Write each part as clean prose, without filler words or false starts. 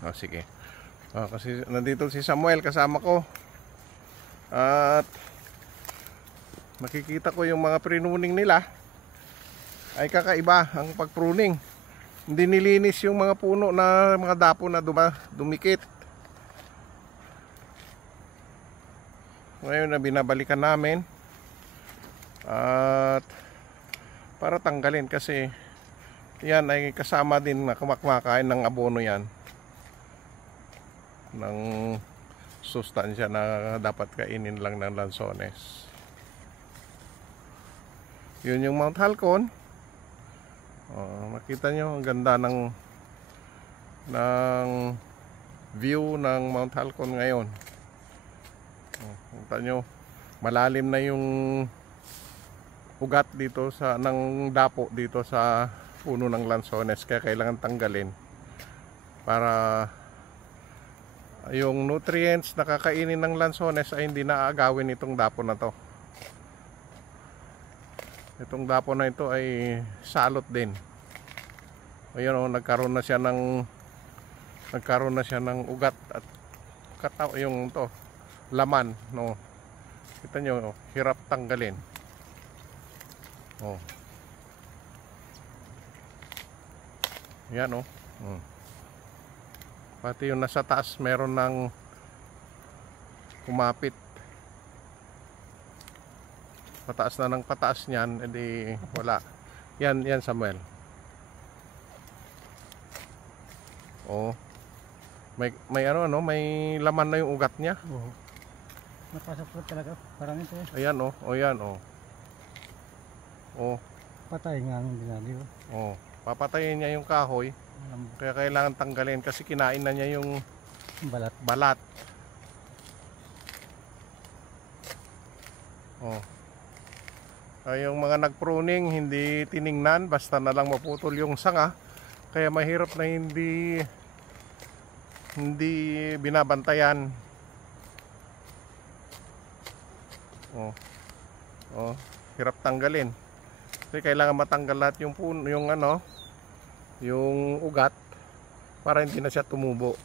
Oh, sige. Kasi nandito si Samuel kasama ko. At makikita ko yung mga pruning nila. Ay kakaiba ang pagpruning. Hindi nilinis yung mga puno na mga dapo na dumikit. Ngayon na binabalikan namin. At para tanggalin kasi yan ay kasama din na kumakain ng abono yan. Ng sustansya na dapat kainin lang ng lansones. Yun yung Mount Halcon. Makita nyo ang ganda ng view ng Mount Halcon ngayon. Makita nyo malalim na yung ugat dito ng dapo dito sa puno ng lansones, kaya kailangan tanggalin para yung nutrients na kakainin ng lansones ay hindi na aagawin itong dapo na to. Itong dapo na ito ay salot din. Ayun, nagkaroon na siya ng ugat at yung laman, no. Kita nyo, hirap tanggalin. Yan, pati yung nasa taas meron ng kumapit. Pataas na ng pataas niyan, edi wala. Yan Samuel. May may laman na yung ugat niya. Napasok po talaga, parang ito. Ayan yan. Patay nga ang dinali. Papatayin niya yung kahoy. Kaya kailangan tanggalin kasi kinain na niya yung balat. Ay, yung mga nagpruning hindi tiningnan, basta na lang maputol yung sanga. Kaya mahirap na hindi binabantayan. Hirap tanggalin. Kasi kailangan matanggal lahat yung yung ugat para hindi na siya tumubo.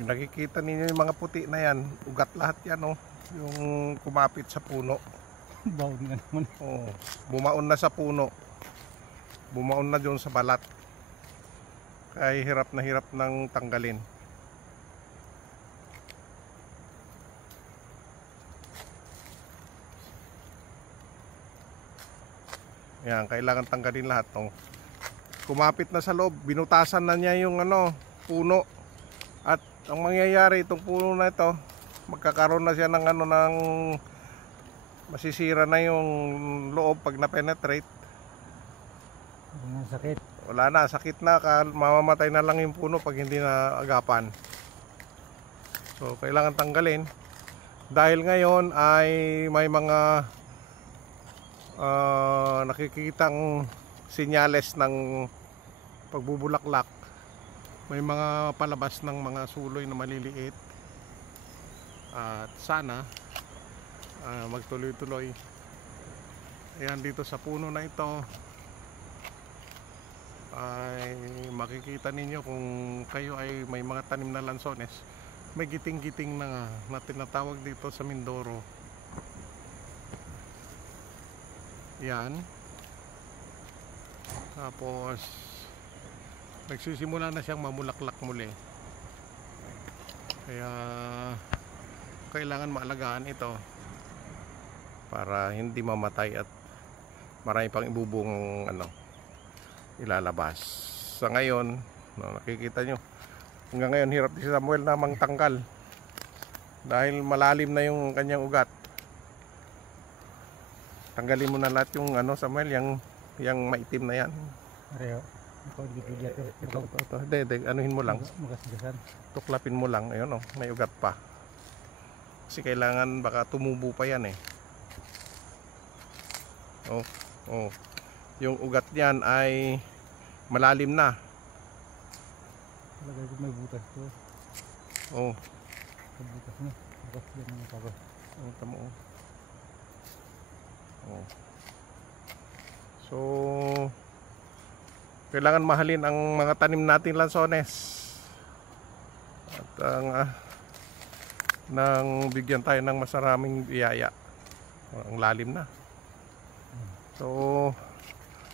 Nakikita ninyo yung mga puti na yan, ugat lahat yan, yung kumapit sa puno. Baon na naman. Bumaon na sa puno. Bumaon na doon sa balat. Kaya hirap na hirap nang tanggalin. Yan, kailangan tanggalin lahat. Kumapit na sa loob, binutasan na niya yung puno. At ang mangyayari itong puno na ito, magkakaroon na siya ng masisira na yung loob pag na-penetrate. Sakit. Wala na, sakit na, mamamatay na lang yung puno pag hindi na agapan. So kailangan tanggalin. Dahil ngayon ay may mga nakikitang sinyales ng pagbubulaklak. May mga palabas ng mga suloy na maliliit. At sana magtuloy-tuloy. Ayan, dito sa puno na ito ay makikita ninyo kung kayo ay may mga tanim na lansones. May giting-giting na tinatawag dito sa Mindoro. Yan. Tapos nagsisimula na siyang mamulaklak muli. Kaya kailangan maalagaan ito para hindi mamatay at marami pang ibubong ilalabas. Sa ngayon, nakikita nyo, hanggang ngayon hirap si Samuel na mangtanggal dahil malalim na yung kanyang ugat. Tanggalin mo na lahat yung Samuel, yung maitim na yan. Areo. Ito. Anuhin mo lang. Magasgasan. Tuklapin mo lang. Ayun, may ugat pa. Kasi kailangan baka tumubo pa yan . Yung ugat niyan ay malalim na. Talaga may butas to. Butas na. Bukas yan ang tawag. Tamo. So kailangan mahalin ang mga tanim natin, lansones. At nang bigyan tayo ng masaraming biyaya. Ang lalim na. So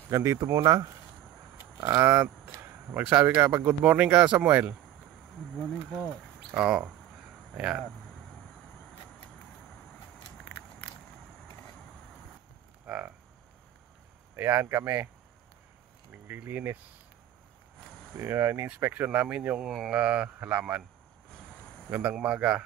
ganito muna. At magsabi ka, pag good morning ka, Samuel. Good morning po. Oo. Ayan. Ayan kami. Naglilinis. Ini-inspection namin yung halaman. Gandang umaga.